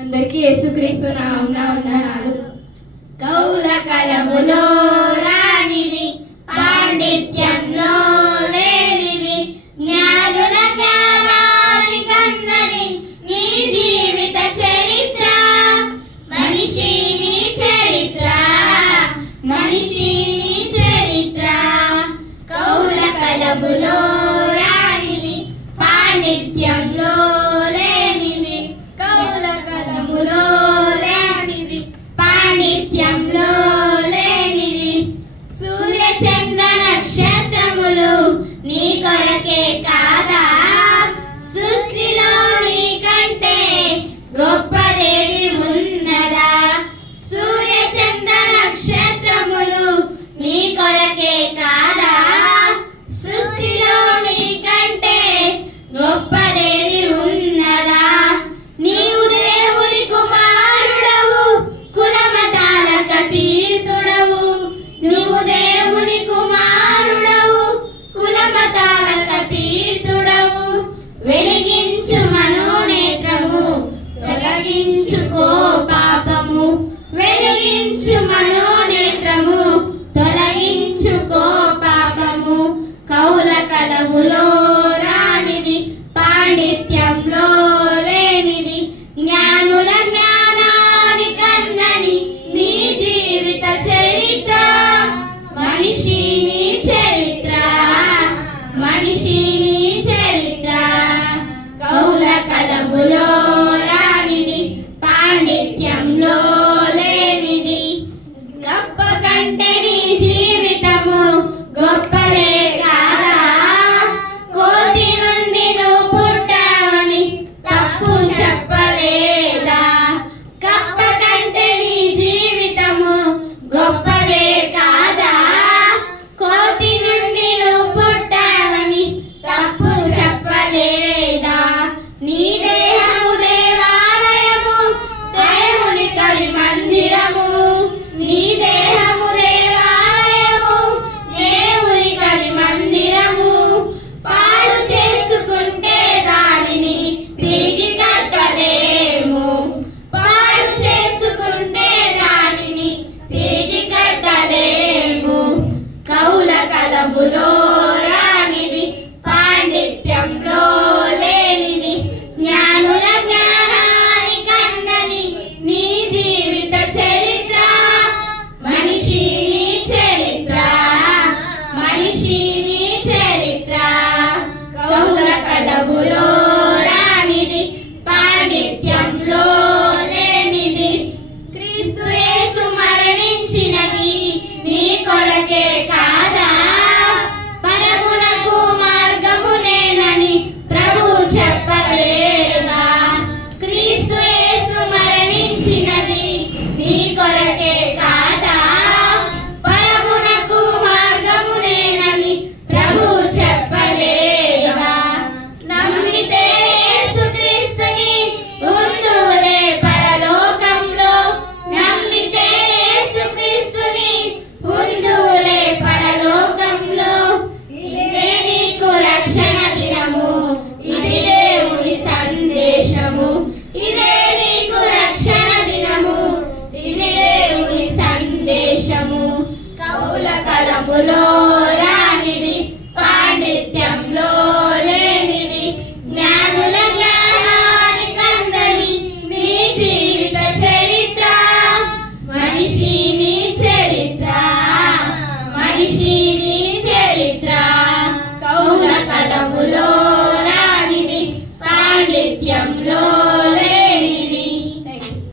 అందరికీ యేసుక్రీస్తు నామమున వందనాలు. కౌల కలములో రానిది, పాండిత్యంలో లేనిది, జ్ఞానుల జ్ఞానాన్ని కన్నది నీ జీవిత చరిత్ర. మనిషి నీ చరిత్ర, మనిషి నీ చరిత్ర. కౌల కలములో రానిది, పాండిత్యంలో లేనిది, కౌల కలములో లేనిది, పాండిత్యంలో లేనిది. సూర్య చంద్ర నక్షత్రములు నీ కొరకే కాదా? సృష్టిలో నీ కంటే గొప్పదేది ఉన్నదా? సూర్య చంద్ర నక్షత్రములు నీ కొరకే కాదా? సృష్టిలో నీ కంటే గొప్పదేది ఉన్నదా? నీవు దేవుని కుమారుడవు, కులమతాలకు అతీతుడవు. నీవు దేవుని కుమారుడవు, కులమతాలకు అతీతుడవు. వెలిగించు మనోనేత్రము, తొలగించుకో పాపము. వెలిగించు మనోనేత్రము, తొలగించుకో పాపము. కౌల కలములో రానిది, పాండిత్యంలో లేనిది, జ్ఞానుల జ్ఞానాన్ని కన్నని నీ జీవిత చరిత్ర. మనిషి నీ చరిత్ర, మనిషి నీ చరిత్ర. కౌల కలములో రానిది, పాండిత్యంలో లేనిది. గొప్ప కంటే నీ జీవితము గొప్పదే కాదా? కోతి నుండి నువ్వు పుట్టావని తప్పు చెప్పలేదా? కప్ప కంటే నీ జీవితము గొప్పదే కాదా? కోతి నుండి నువ్వు పుట్టావని తప్పు చెప్పలేదా? నీ దేహము దేవాలయము, దేవుని కలి మందిరము. నీ దేహము దేవాలయము, దేవుని కలి మందిరము. పాడు చేసుకుంటే దానిని తిరిగి కట్టలేము. పాడు చేసుకుంటే దానిని తిరిగి కట్టలేము. కౌల కలములో రానిది, పాండిత్యంలో లేనిది, జ్ఞానుల జ్ఞానాన్ని కన్నని నీ జీవిత చరిత్ర. మనిషి నీ చరిత్ర, మనిషి నీ చరిత్ర. కౌల కలములో రానిది, పాండిత్యంలో లేనిది. క్రీస్తు యేసు మరణించినది నీ కొరకే కాదా? పరమునకు మార్గమునేనని ప్రభు చెప్పలేదా? క్రీస్తు యేసు మరణించినది నీ కొరకే కాదా? పరమునకు మార్గమునేనని ప్రభు చెప్పలేదా? నమ్మితే యేసుక్రీస్తుని ఉందులే పరలోకంలో. నమ్మితే యేసుక్రీస్తుని ఉందులే పరలోకంలో. ఇదే నీకు రక్షణ దినము, ఇది దేవుని సందేశము. ఇదే నీకు రక్షణ దినము, ఇది దేవుని సందేశము. కౌల కలములో